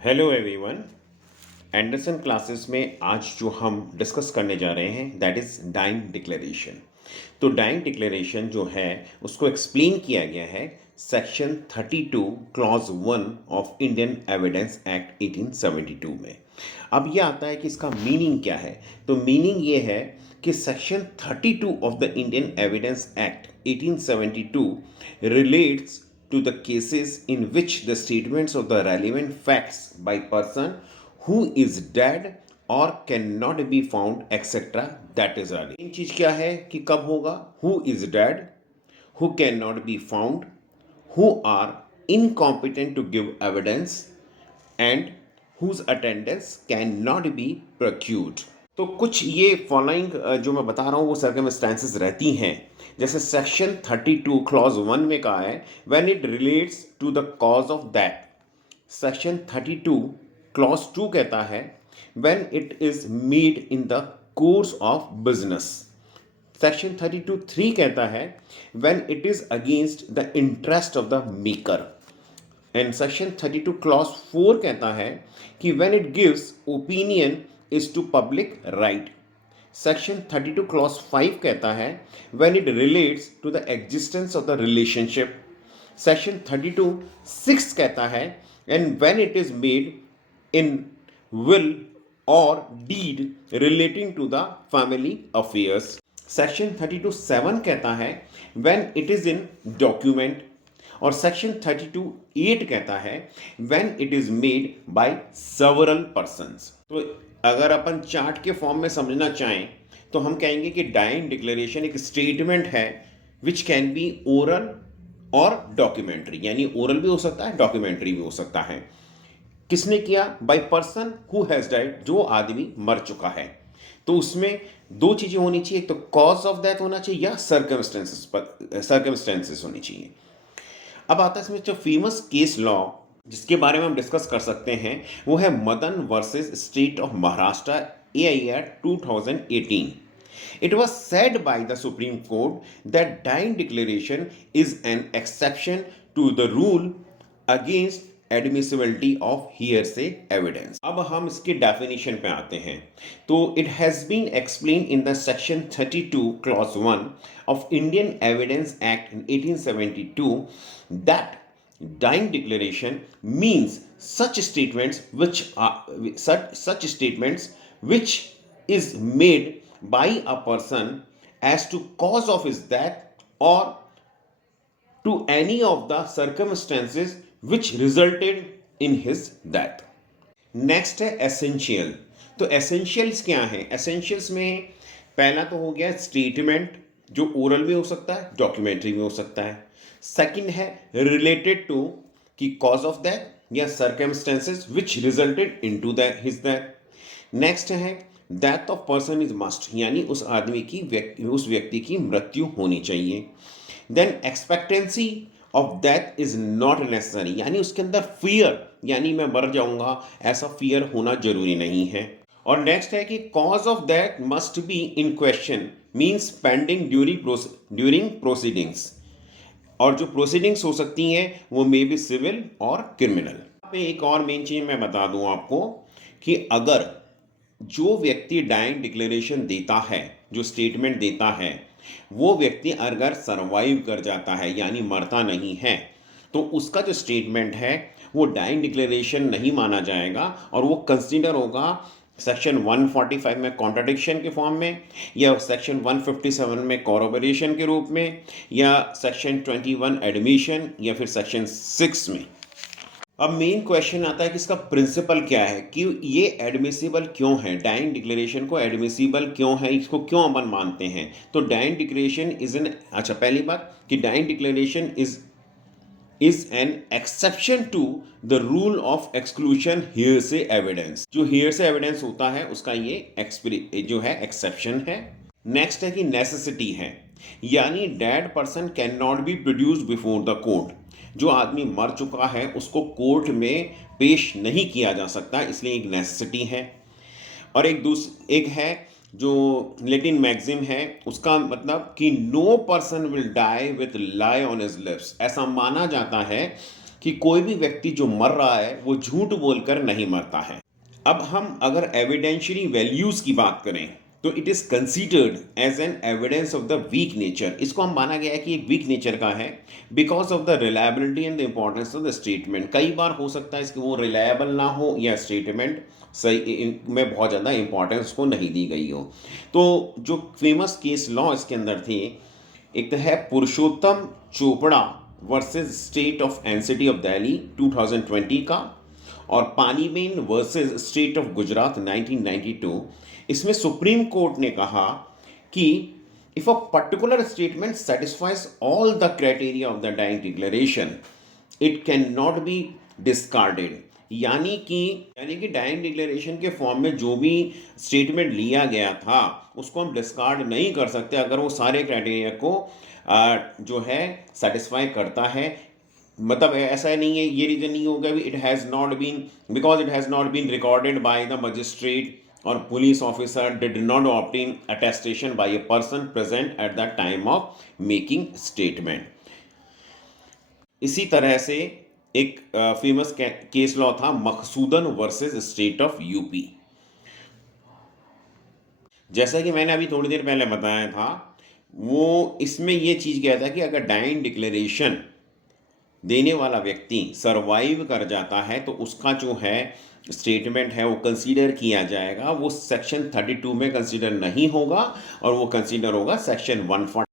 Hello everyone. Anderson classes में आज जो हम डिस्कस करने जा रहे हैं दैट इज़ डाइंग डिक्लेरेशन। तो डाइंग डिक्लेरेशन जो है उसको एक्सप्लेन किया गया है section 32 clause 1 of Indian evidence act 1872 में। अब ये आता है कि इसका मीनिंग क्या है। तो मीनिंग ये है कि section 32 of the Indian evidence act 1872 relates to the cases in which the statements of the relevant facts by person who is dead or cannot be found etc. that is relevant। इन चीज क्या है कि कब होगा? who is dead, who cannot be found, who are incompetent to give evidence and whose attendance cannot be procured। तो कुछ ये following जो मैं बता रहा हूँ वो सर्कमस्टेंसेस रहती हैं। जैसे सेक्शन 32 क्लॉज 1 में कहा है when it relates to the cause of death. Section 32 clause 2 कहता है when it is made in the course of business. Section 32(3) कहता है when it is against the interest of the maker. And section 32 clause 4 कहता है कि when it gives opinion is to public right. Section 32 clause 5 कहता है when it relates to the existence of the relationship. Section 32(6) कहता है and when it is made in will और deed relating to the family affairs. Section 32(7) कहता है when it is in document. और section 32(8) कहता है when it is made by several persons. तो अगर अपन चार्ट के फॉर्म में समझना चाहें तो हम कहेंगे कि डाइंग डिक्लेरेशन एक स्टेटमेंट है विच कैन बी ओरल और डॉक्यूमेंट्री, यानी ओरल भी हो सकता है, डॉक्यूमेंट्री भी हो सकता है। किसने किया? By person who has died, जो आदमी मर चुका है। तो उसमें दो चीजें होनी चाहिए, एक तो कॉज ऑफ डेथ होना चाहिए या सर्कमस्टेंसेस होनी चाहिए। अब आता है इसमें जो फेमस केस लॉ जिसके बारे में हम डिस्कस कर सकते हैं वो है Madan versus state of Maharashtra AIR 2018। It was said by the Supreme Court that dying declaration is an exception to the rule against admissibility of hearsay evidence। अब हम इसके डेफिनेशन पे आते हैं। तो it has been explained in the section 32 clause 1 of Indian Evidence Act in 1872 that dying declaration means such statements which is made by a person as to cause of his death or to any of the circumstances which resulted in his death। Next है essential. तो essentials क्या हैं? Essentials में पहला तो हो गया statement, जो ओरल भी हो सकता है, डॉक्यूमेंट्री भी हो सकता है। सेकंड है रिलेटेड टू कि कॉज ऑफ डेथ या circumstances which resulted into his death. Next है death of person is must, यानी उस आदमी की उस व्यक्ति की मृत्यु होनी चाहिए। Then expectancy of death is not necessary, यानी उसके अंदर फियर, यानी मैं मर जाऊंगा ऐसा फियर होना जरूरी नहीं है। और नेक्स्ट है कि cause of death must be in question means pending during proceedings, और जो प्रोसीडिंग्स हो सकती हैं वो मे बी सिविल और क्रिमिनल। यहाँ पे एक और मेन चीज मैं बता दूं आपको कि अगर जो व्यक्ति डाइंग डिक्लेरेशन देता है, जो स्टेटमेंट देता है, वो व्यक्ति अगर सरवाइव कर जाता है यानी मरता नहीं है, तो उसका जो स्टेटमेंट है वो डाइंग डिक्लेरेशन नहीं माना जाएगा और वो कंसीडर होगा सेक्शन 145 में कॉन्ट्राडिक्शन के फॉर्म में, या सेक्शन 157 में कॉरोबोरेशन के रूप में, या सेक्शन 21 एडमिशन, या फिर सेक्शन 6 में। अब मेन क्वेश्चन आता है कि इसका प्रिंसिपल क्या है, कि ये एडमिसिबल क्यों है, डाइंग डिक्लेरेशन को एडमिसिबल क्यों है, इसको क्यों अपन मानते हैं। तो डाइंग डिक्लेरेशन इज एन, अच्छा पहली बात कि dying declaration is an exception to the rule of exclusion hearsay evidence. जो हियरसे एविडेंस होता है उसका ये जो है एक्सेप्शन है। नेक्स्ट है कि नेसेसिटी है, यानी dead person can not be produced before the court, जो आदमी मर चुका है उसको कोर्ट में पेश नहीं किया जा सकता, इसलिए एक नेसेसिटी है। और एक है जो लैटिन मैक्सिम है, उसका मतलब कि no person will die with lie on his lips. ऐसा माना जाता है कि कि कोई भी व्यक्ति जो मर रहा है वो झूठ बोलकर नहीं मरता है। अब हम अगर एविडेंशियरी वैल्यूज की बात करें तो it is considered as an evidence of the weak nature. इसको हम माना गया है कि एक वीक नेचर का है because of the reliability and the importance of the statement. कई बार हो सकता है इसकी वो रिलायबल ना हो या स्टेटमेंट सही में बहुत ज़्यादा इंपॉर्टेंस को नहीं दी गई हो। तो जो फेमस केस लॉ इसके अंदर थी, एक तो है Purushottam Chopra versus state of NCT of Delhi 2020 का, और Paniben versus state of Gujarat 1992। इसमें सुप्रीम कोर्ट ने कहा कि if a particular statement satisfies all the criteria of the dying declaration it can not be discarded. यानी कि डाइंग डिक्लेरेशन के फॉर्म में जो भी स्टेटमेंट लिया गया था उसको हम डिस्कार्ड नहीं कर सकते अगर वो सारे क्राइटेरिया को जो है सेटिस्फाई करता है। मतलब ऐसा नहीं है, ये रीजन नहीं होगा भी it has not been because it has not been recorded by the magistrate और police officer did not obtain attestation by a person present at the time of making statement. इसी तरह से एक फेमस केस लॉ था Maqsoodan versus state of UP. जैसा कि मैंने अभी थोड़ी देर पहले बताया था, वो इसमें ये चीज़ कहता है कि अगर डाइंग डिक्लेरेशन देने वाला व्यक्ति सरवाइव कर जाता है तो उसका जो है स्टेटमेंट है वो कंसीडर किया जाएगा। वो सेक्शन 32 में कंसीडर नहीं होगा और वो कंसीडर होगा सेक्शन 140